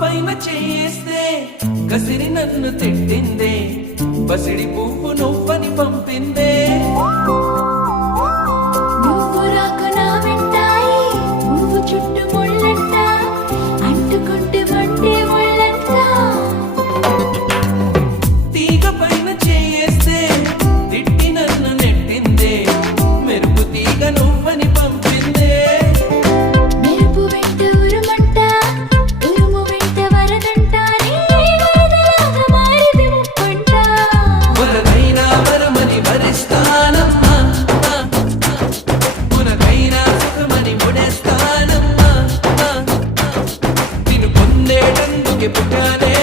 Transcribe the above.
పైన చేస్తే కసిరి నన్ను తిట్టిందే, పసిడి పువ్వు నువ్వని పంపిందే. నువ్వు రాక నా వెంటాయి పువ్వు చుట్టూ ముళ్ళంట, అంటుకుంటే మండే ముళ్ళంట. తీగ పైన చేస్తే తిట్టి నన్ను నెట్టిందే, మెరుపు తీగ నువ్వని పంపిందే. మెరుపు వెంట ఉరుమంట, ఉరుము వెంట వరదంట, వరదలాగా మారిది ముప్పంట. వరదైనా వరమని వరిస్తానమ్మా, పునకైనా సుఖమని ముడేస్తానమ్మా. నిన్ను పొందేటందుకే పుట్టానే